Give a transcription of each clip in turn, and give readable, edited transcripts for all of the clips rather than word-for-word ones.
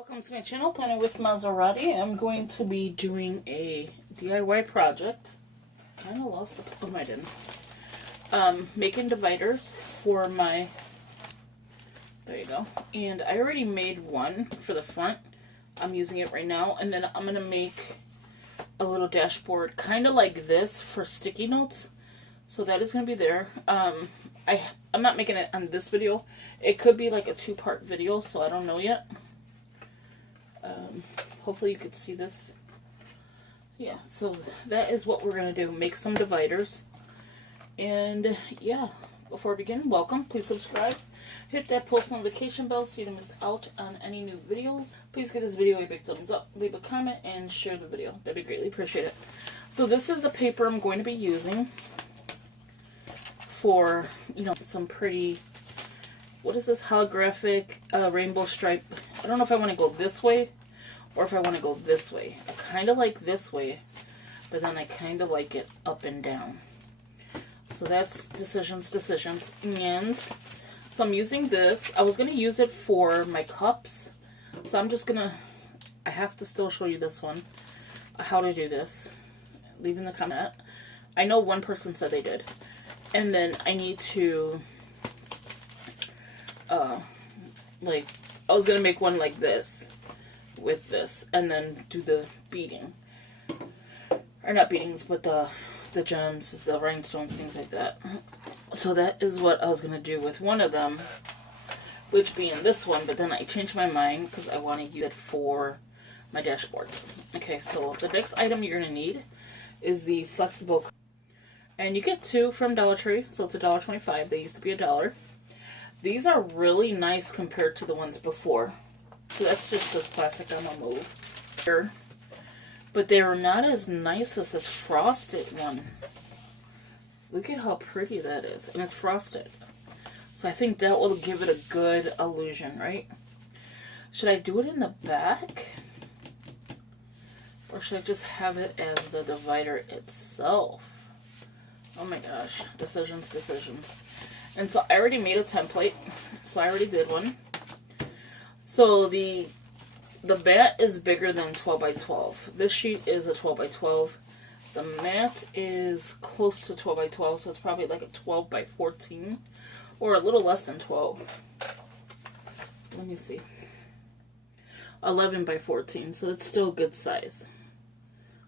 Welcome to my channel, Planning with Maserati. I'm going to be doing a DIY project. Kind of lost the... Oh, I didn't. Making dividers for my... There you go. And I already made one for the front. I'm using it right now. And then I'm going to make a little dashboard kind of like this for sticky notes. So that is going to be there. I'm not making it on this video. It could be like a two-part video, so I don't know yet. Hopefully you could see this. Yeah, so that is what we're going to do. Make some dividers. And yeah, before we begin, welcome. Please subscribe. Hit that post notification bell so you don't miss out on any new videos. Please give this video a big thumbs up, leave a comment, and share the video. That'd be greatly appreciated. So this is the paper I'm going to be using for, you know, some pretty... What is this? Holographic rainbow stripe. I don't know if I want to go this way or if I want to go this way. I kind of like this way, but then I kind of like it up and down. So that's decisions. And so I'm using this. I was going to use it for my cups. So I'm just going to... I have to still show you this one. How to do this. Leave in the comment. I know one person said they did. And then I need to... like, I was gonna make one like this, with this, and then do the beading, or not beadings, but the gems, the rhinestones, things like that. So that is what I was gonna do with one of them, which being this one, but then I changed my mind, because I want to use it for my dashboards. Okay, so the next item you're gonna need is the flexible, and you get two from Dollar Tree, so it's $1.25, they used to be $1. These are really nice compared to the ones before. So that's just this plastic I'm gonna move. But they are not as nice as this frosted one. Look at how pretty that is. And it's frosted. So I think that will give it a good illusion, right? Should I do it in the back? Or should I just have it as the divider itself? Oh my gosh. Decisions. And so I already made a template, so I already did one. So the bat is bigger than 12 by 12. This sheet is a 12 by 12. The mat is close to 12 by 12, so it's probably like a 12 by 14, or a little less than 12. Let me see. 11 by 14, so it's still a good size,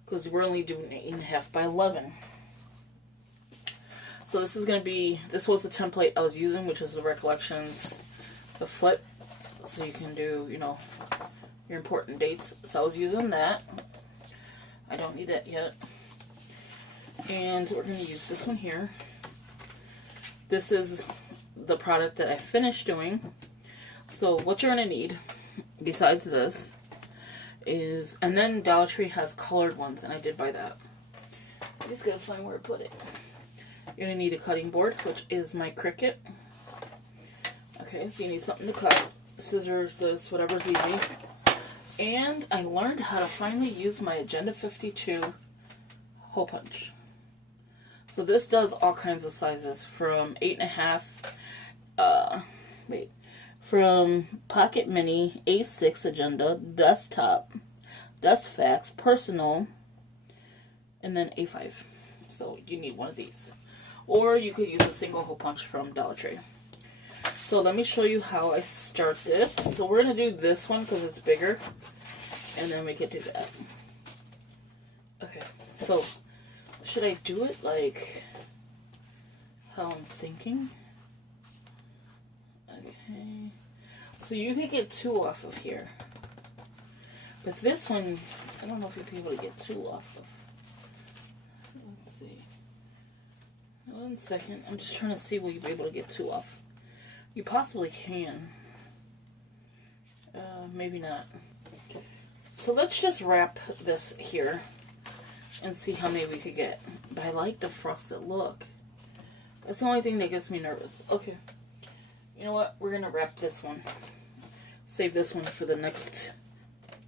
because we're only doing 8.5 by 11. So this is going to be, this was the template I was using, which is the Recollections, the flip, so you can do, you know, your important dates. So I was using that. I don't need that yet. And we're going to use this one here. This is the product that I finished doing. So what you're going to need, besides this, is, and then Dollar Tree has colored ones, and I did buy that. I just got to find where to put it. You're going to need a cutting board, which is my Cricut. Okay, so you need something to cut. Scissors, this, whatever's easy. And I learned how to finally use my Agenda 52 hole punch. So this does all kinds of sizes, from 8.5, from Pocket Mini, A6 Agenda, Desktop, DeskFax, Personal, and then A5. So you need one of these. Or you could use a single hole punch from Dollar Tree. So let me show you how I start this. So we're going to do this one because it's bigger. And then we can do that. Okay, so should I do it like how I'm thinking? Okay. So you can get two off of here. But this one, I don't know if you'll be able to get two off of. Let's see. 1 second. I'm just trying to see will you be able to get two off. You possibly can. Maybe not. So let's just wrap this here and see how many we could get. But I like the frosted look. That's the only thing that gets me nervous. Okay. You know what? We're going to wrap this one. Save this one for the next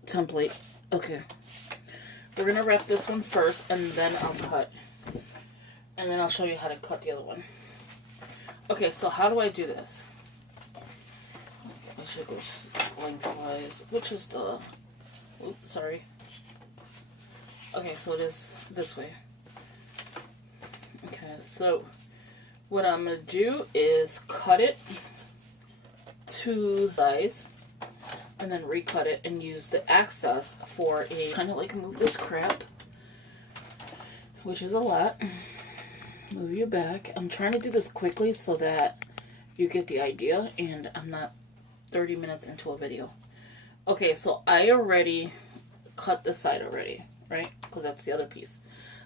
template. Okay. We're going to wrap this one first, and then I'll cut. And then I'll show you how to cut the other one. Okay, so how do I do this? I should go lengthwise, which is the, oops, sorry. Okay, so it is this way. Okay, so what I'm going to do is cut it to size and then recut it and use the excess for a, kind of like move this crap, which is a lot. Move your back. I'm trying to do this quickly so that you get the idea and I'm not 30 minutes into a video. Okay, so I already cut this side already, right? Because that's the other piece.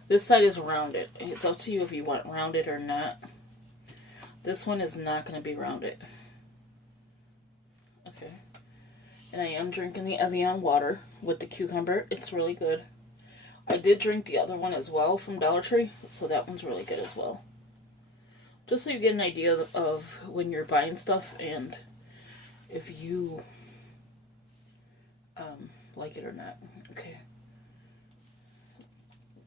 This side is rounded. It's up to you if you want rounded or not. This one is not going to be rounded. Okay. And I am drinking the Evian water with the cucumber. It's really good. I did drink the other one as well from Dollar Tree, so that one's really good as well. Just so you get an idea of when you're buying stuff and if you like it or not. Okay.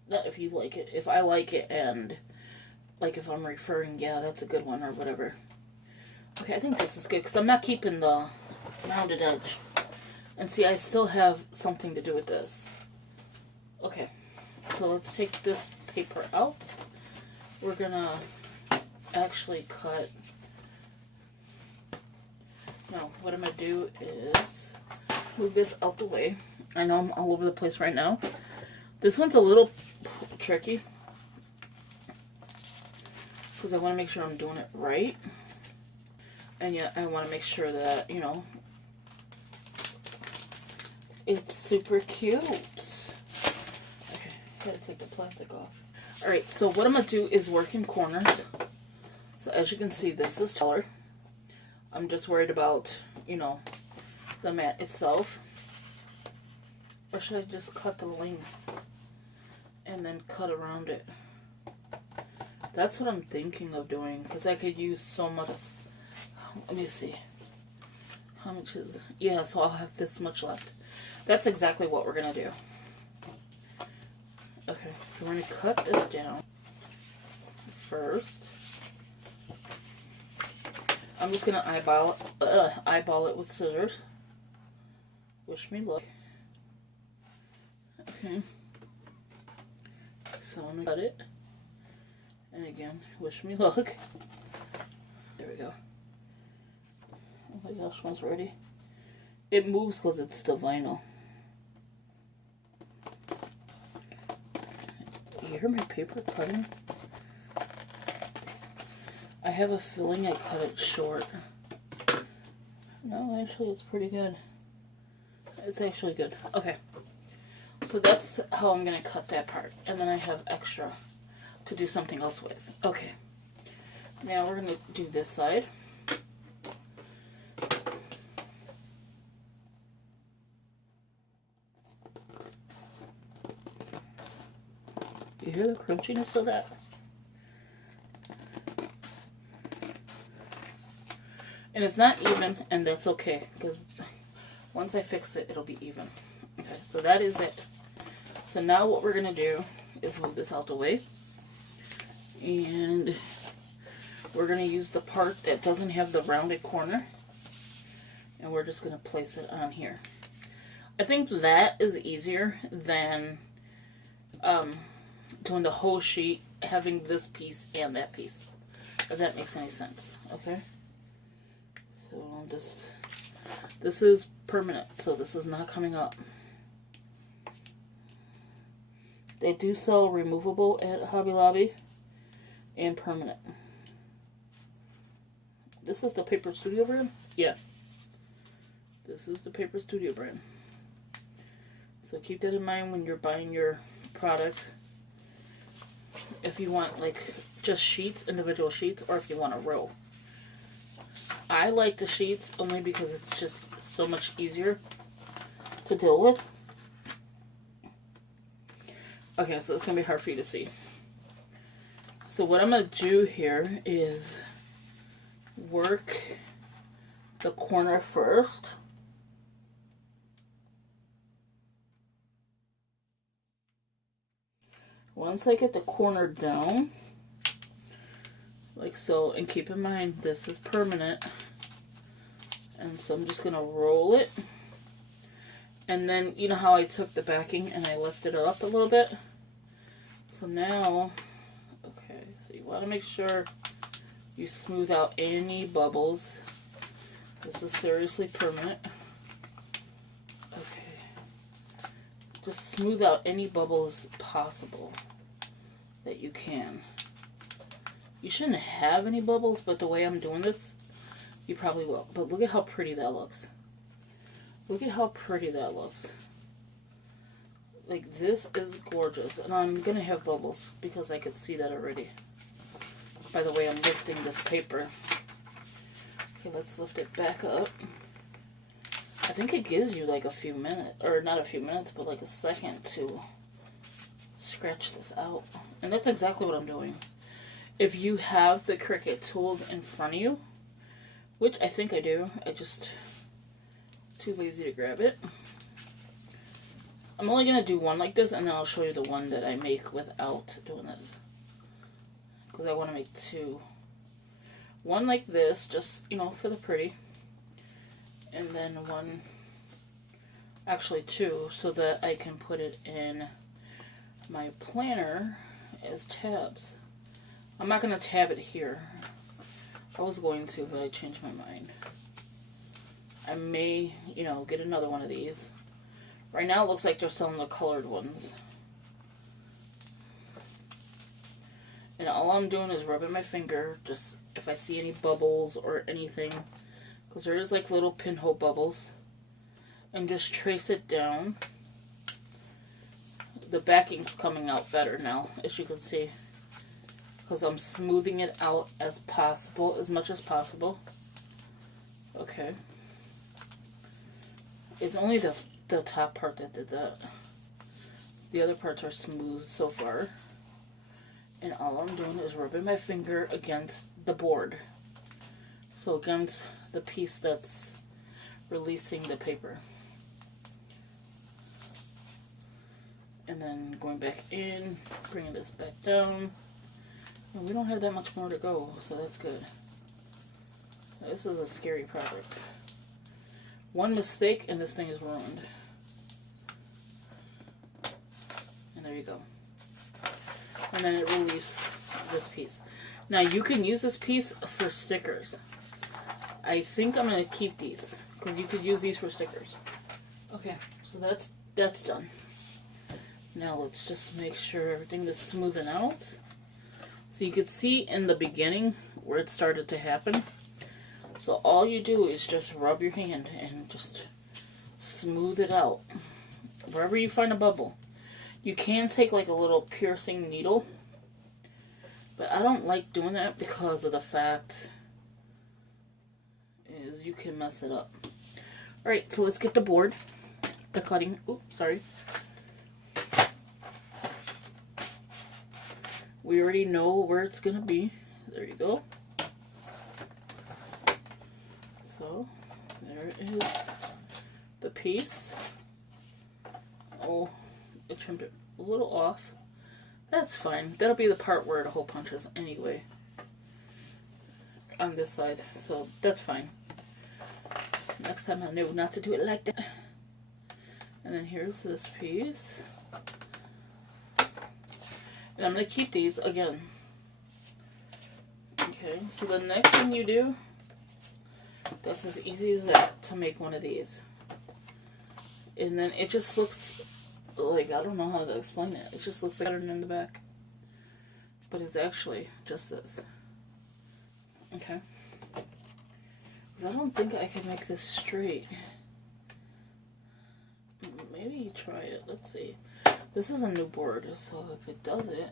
Not if you like it. If I like it and like if I'm referring, yeah, that's a good one or whatever. Okay, I think this is good because I'm not keeping the rounded edge. And see, I still have something to do with this. Okay, so let's take this paper out. We're gonna actually cut. No, what I'm gonna do is move this out the way. I know I'm all over the place right now. This one's a little tricky because I want to make sure I'm doing it right. And yet I want to make sure that, you know, it's super cute. Okay, gotta take the plastic off. Alright, so what I'm going to do is work in corners. So as you can see, this is taller. I'm just worried about, you know, the mat itself. Or should I just cut the length and then cut around it? That's what I'm thinking of doing, because I could use so much. Let me see. How much is... Yeah, so I'll have this much left. That's exactly what we're going to do. Okay, so we're going to cut this down first. I'm just going to eyeball it with scissors. Wish me luck. Okay. So I'm going to cut it. And again, wish me luck. There we go. Oh my gosh, one's ready. It moves because it's the vinyl. You hear my paper cutting? I have a feeling I cut it short. No, actually it's pretty good. It's actually good. Okay. So that's how I'm going to cut that part. And then I have extra to do something else with. Okay. Now we're going to do this side. You hear the crunchiness of that? And it's not even, and that's okay, because once I fix it, it'll be even. Okay, so that is it. So now what we're going to do is move this out the way. And we're going to use the part that doesn't have the rounded corner. And we're just going to place it on here. I think that is easier than doing the whole sheet, having this piece and that piece. If that makes any sense. Okay? So I'm just... This is permanent, so this is not coming up. They do sell removable at Hobby Lobby and permanent. This is the Paper Studio brand? Yeah. This is the Paper Studio brand. So keep that in mind when you're buying your product. If you want like just sheets, individual sheets, or if you want a row. I like the sheets only because it's just so much easier to deal with. Okay, so it's going to be hard for you to see. So what I'm going to do here is work the corner first. Once I get the corner down, like so, and keep in mind this is permanent, And so I'm just going to roll it. And then, you know how I took the backing and I lifted it up a little bit? So now, okay, so you want to make sure you smooth out any bubbles. This is seriously permanent. Okay. Just smooth out any bubbles possible that you can. You shouldn't have any bubbles, but the way I'm doing this, you probably will. But look at how pretty that looks. Look at how pretty that looks. Like, this is gorgeous. And I'm going to have bubbles because I could see that already. By the way, I'm lifting this paper. Okay, let's lift it back up. I think it gives you like a few minutes, or not a few minutes, but like a second to scratch this out. And that's exactly what I'm doing. If you have the Cricut tools in front of you, which I think I do, I just too lazy to grab it. I'm only going to do one like this, and then I'll show you the one that I make without doing this. Because I want to make two. One like this, just, you know, for the pretty. And then one, actually two, so that I can put it in my planner as tabs. I'm not going to tab it here. I was going to, but I changed my mind. I may, you know, get another one of these. Right now it looks like they're selling the colored ones. And all I'm doing is rubbing my finger, just if I see any bubbles or anything. Because there is like little pinhole bubbles. And just trace it down. The backing's coming out better now, as you can see. Because I'm smoothing it out as possible, as much as possible. Okay. It's only the top part that did that. The other parts are smooth so far. And all I'm doing is rubbing my finger against the board. So against the piece that's releasing the paper. And then going back in, bringing this back down. And we don't have that much more to go, so that's good. This is a scary project. One mistake and this thing is ruined. And there you go. And then it relieves this piece. Now you can use this piece for stickers. I think I'm going to keep these because you could use these for stickers. Okay, so that's done. Now let's just make sure everything is smoothing out. So you could see in the beginning where it started to happen. So all you do is just rub your hand and just smooth it out. Wherever you find a bubble. You can take like a little piercing needle. But I don't like doing that because of the fact is you can mess it up. Alright, so let's get the board. The cutting. Oops, sorry. We already know where it's going to be. There you go. So, there is the piece. Oh, I trimmed it a little off. That's fine. That'll be the part where the hole punches anyway. On this side. So, that's fine. Next time I know not to do it like that. And then here's this piece. And I'm going to keep these again. Okay, so the next thing you do, that's as easy as that to make one of these. And then it just looks like, I don't know how to explain it. It just looks like a pattern in the back. But it's actually just this. Okay. Because I don't think I can make this straight. Maybe try it. Let's see. This is a new board, so if it does it...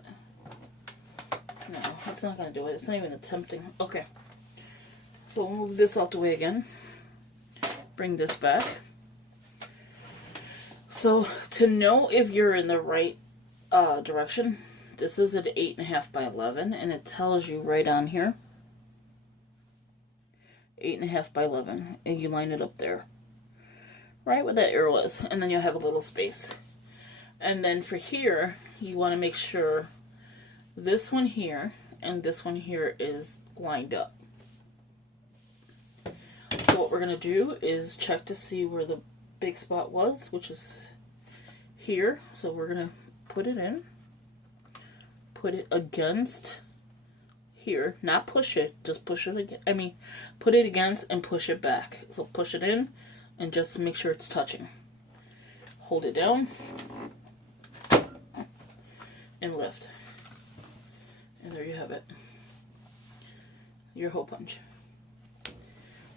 No, it's not going to do it. It's not even attempting. Okay. So we'll move this out the way again. Bring this back. So to know if you're in the right direction, this is an 8.5 by 11, and it tells you right on here. 8.5 by 11, and you line it up there. Right where that arrow is, and then you'll have a little space. And then for here, you want to make sure this one here and this one here is lined up. So what we're going to do is check to see where the big spot was, which is here. So we're going to put it in. Put it against here. Not push it. Just push it again. I mean, put it against and push it back. So push it in and just to make sure it's touching. Hold it down. And lift. And there you have it. Your hole punch.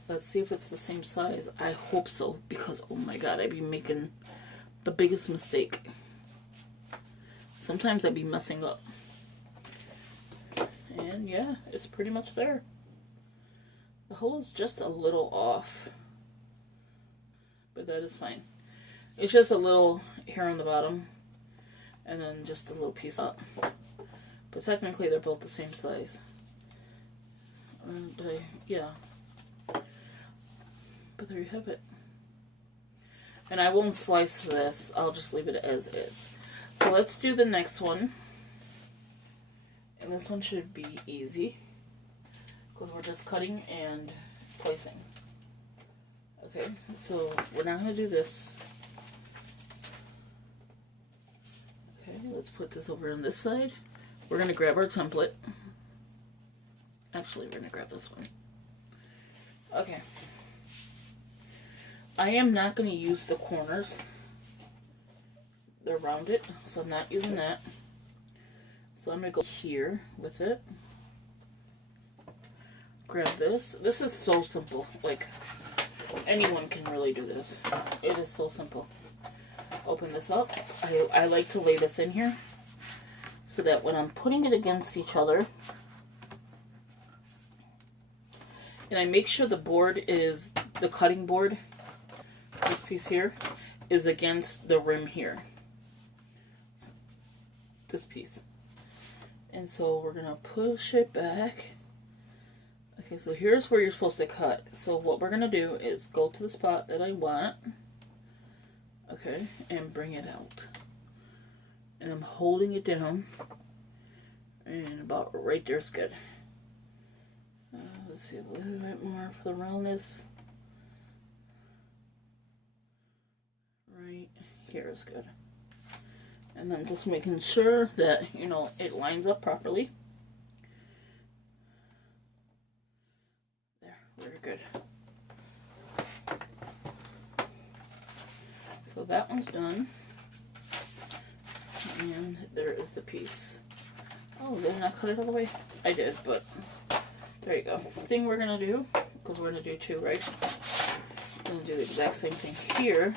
Let's see if it's the same size. I hope so, because oh my god, I'd be making the biggest mistake. Sometimes I'd be messing up. And yeah, it's pretty much there. The hole is just a little off, but that is fine. It's just a little here on the bottom, and then just a little piece up. But technically they're both the same size. And yeah. But there you have it. And I won't slice this. I'll just leave it as is. So let's do the next one. And this one should be easy, because we're just cutting and placing. Okay, so we're not going to do this. Okay, let's put this over on this side. We're going to grab our template. Actually, we're going to grab this one. Okay. I am not going to use the corners. They're rounded, so I'm not using that. So I'm going to go here with it. Grab this. This is so simple. Like, anyone can really do this. It is so simple. Open this up. I like to lay this in here so that when I'm putting it against each other, and I make sure the board is, the cutting board, this piece here, is against the rim here. This piece. And so we're going to push it back. Okay, so here's where you're supposed to cut. So what we're going to do is go to the spot that I want. Okay, and bring it out. And I'm holding it down. And about right there is good. Let's see, a little bit more for the roundness. Right here is good. And then just making sure that, you know, it lines up properly. There, very good. So that one's done. And there is the piece. Oh, did I not cut it all the way? I did, but there you go. Thing we're going to do, because we're going to do two, right? We're going to do the exact same thing here.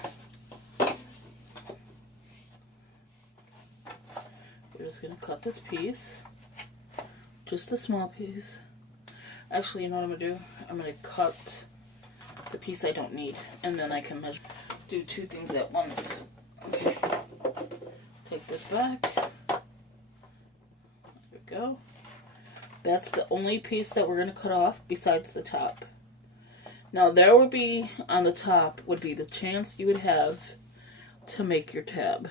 We're just going to cut this piece. Just a small piece. Actually, you know what I'm going to do? I'm going to cut the piece I don't need. And then I can measure. Do two things at once. Okay. Take this back. There we go. That's the only piece that we're going to cut off besides the top. Now there would be, on the top, would be the chance you would have to make your tab.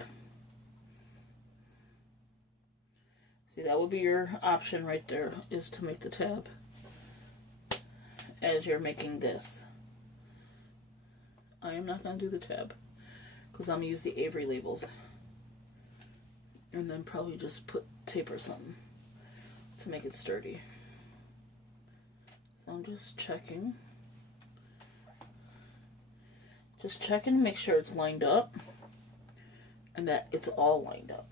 See, that would be your option right there, is to make the tab as you're making this. I am not going to do the tab because I'm going to use the Avery labels. And then probably just put tape or something to make it sturdy. So I'm just checking. Just checking to make sure it's lined up and that it's all lined up.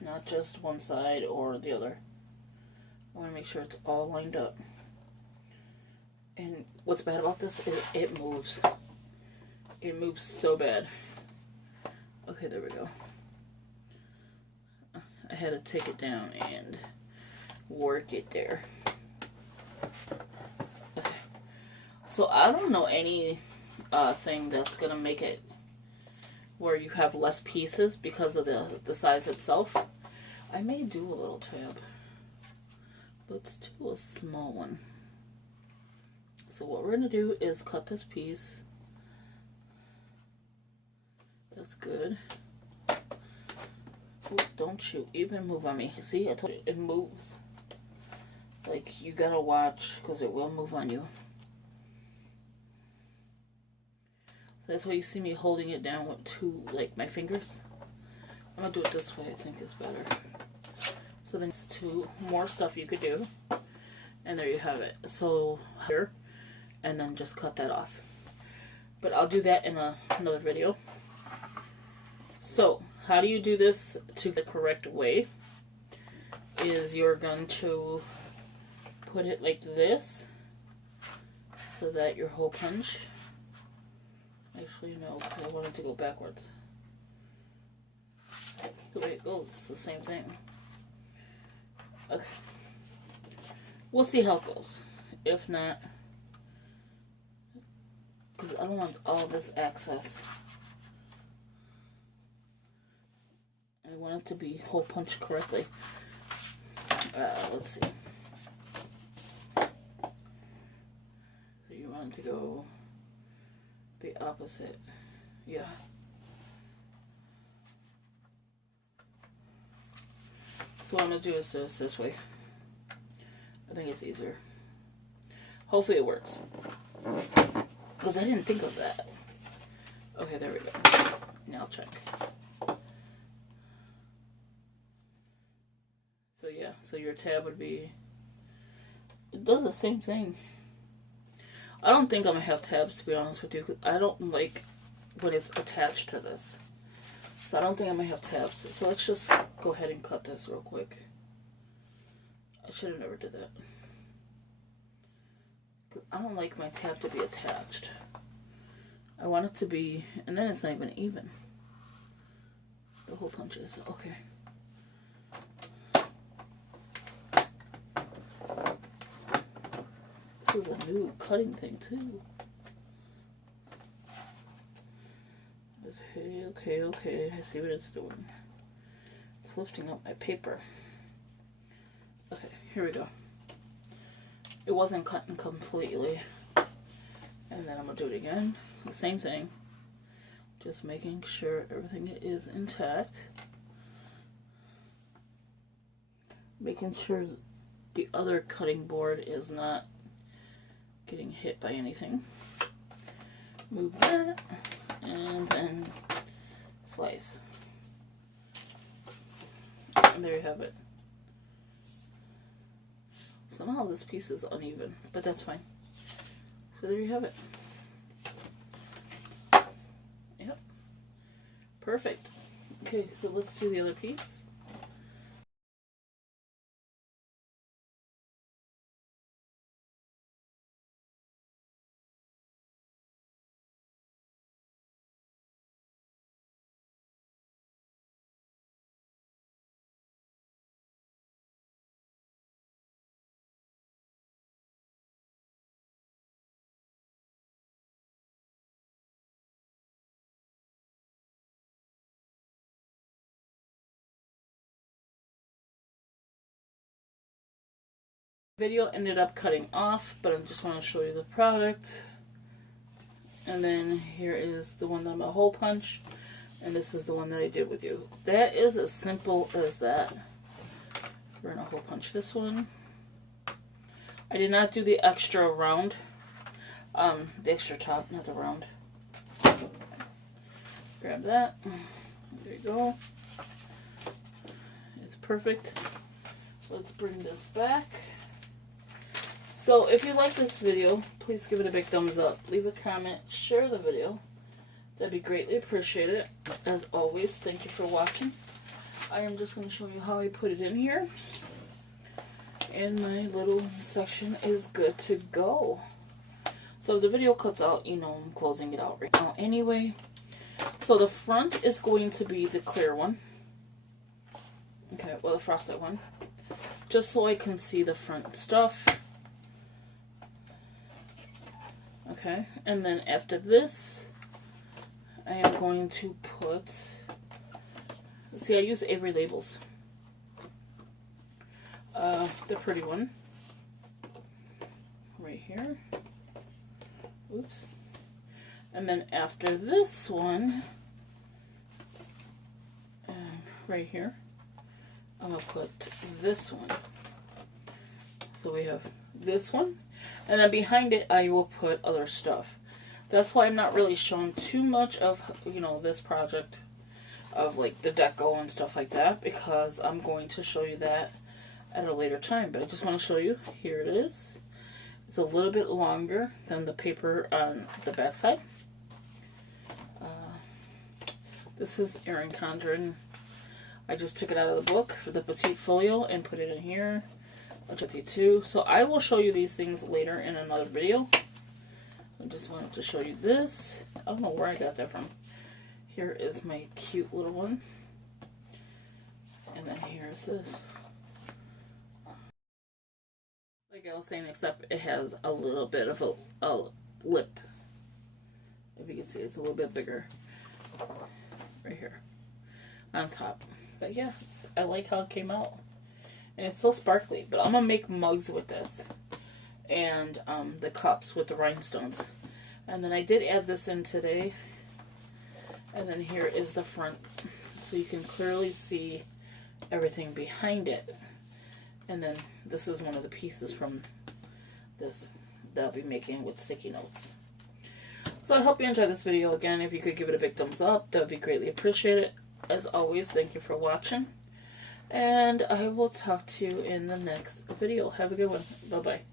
Not just one side or the other. I want to make sure it's all lined up. And what's bad about this is it moves. It moves so bad. Okay, there we go. I had to take it down and work it there. Okay. So I don't know any thing that's gonna make it where you have less pieces because of the size itself. I may do a little tab. Let's do a small one. So what we're gonna do is cut this piece. That's good. Ooh, don't you even move on me. See, I told you, it moves. Like, you gotta watch, because it will move on you. Okay, so that one's done. We're gonna go ahead and cut this piece. Okay, That's why you see me holding it down with two, like, my fingers. I'm gonna do it this way, I think is better. So then it's two more stuff you could do. And there you have it. So here, and then just cut that off. But I'll do that in another video. So, how do you do this to the correct way? Is you're going to put it like this, so that your hole punch, actually no, because I want it to go backwards. The way it goes, it's the same thing. Okay. We'll see how it goes. If not, because I don't want all this access. I want it to be hole punched correctly. Let's see. So you want it to go the opposite. Yeah. So what I'm going to do is just this way. I think it's easier. Hopefully it works. Because I didn't think of that. Okay, there we go. Now I'll check. So yeah, so your tab would be... It does the same thing. I don't think I'm going to have tabs, to be honest with you. Cause I don't like when it's attached to this. So I don't think I'm going to have tabs. So let's just go ahead and cut this real quick. I should have never did that. I don't like my tab to be attached. I want it to be, and then it's not even. The hole punches, okay. This is a new cutting thing too. Okay. I see what it's doing. It's lifting up my paper. Okay, here we go. It wasn't cutting completely. And then I'm going to do it again. The same thing. Just making sure everything is intact. Making sure the other cutting board is not getting hit by anything. Move that. And then slice. And there you have it. Somehow this piece is uneven, but that's fine. So there you have it. Yep. Perfect. Okay, so let's do the other piece. Video ended up cutting off, but I just want to show you the product. And then here is the one that I'm a hole punch, and this is the one that I did with you. That is as simple as that. We're gonna hole punch this one. I did not do the extra round, the extra top, not the round. Grab that. There you go. It's perfect. Let's bring this back. So if you like this video, please give it a big thumbs up. Leave a comment, share the video. That'd be greatly appreciated. As always, thank you for watching. I am just going to show you how I put it in here. And my little section is good to go. So if the video cuts out, you know I'm closing it out right now anyway. So the front is going to be the clear one. Okay, well, the frosted one. Just so I can see the front stuff. Okay, and then after this, I am going to put, see, I use Avery labels. The pretty one. Right here. Oops. And then after this one, right here, I'm going to put this one. So we have this one. And then behind it, I will put other stuff. That's why I'm not really showing too much of, you know, this project of like the deco and stuff like that, because I'm going to show you that at a later time. But I just want to show you, here it is. It's a little bit longer than the paper on the back side. This is Erin Condren. I just took it out of the book for the Petite Folio and put it in here. I'll 52. So I will show you these things later in another video. I just wanted to show you this. I don't know where I got that from. Here is my cute little one. And then here's this. Like I was saying, except it has a little bit of a lip. If you can see, it's a little bit bigger. Right here. On top. But yeah, I like how it came out. And it's so sparkly. But I'm going to make mugs with this. And the cups with the rhinestones. And then I did add this in today. And then here is the front. So you can clearly see everything behind it. And then this is one of the pieces from this that I'll be making with sticky notes. So I hope you enjoyed this video. Again, if you could give it a big thumbs up, that would be greatly appreciated. As always, thank you for watching. And I will talk to you in the next video. Have a good one. Bye-bye.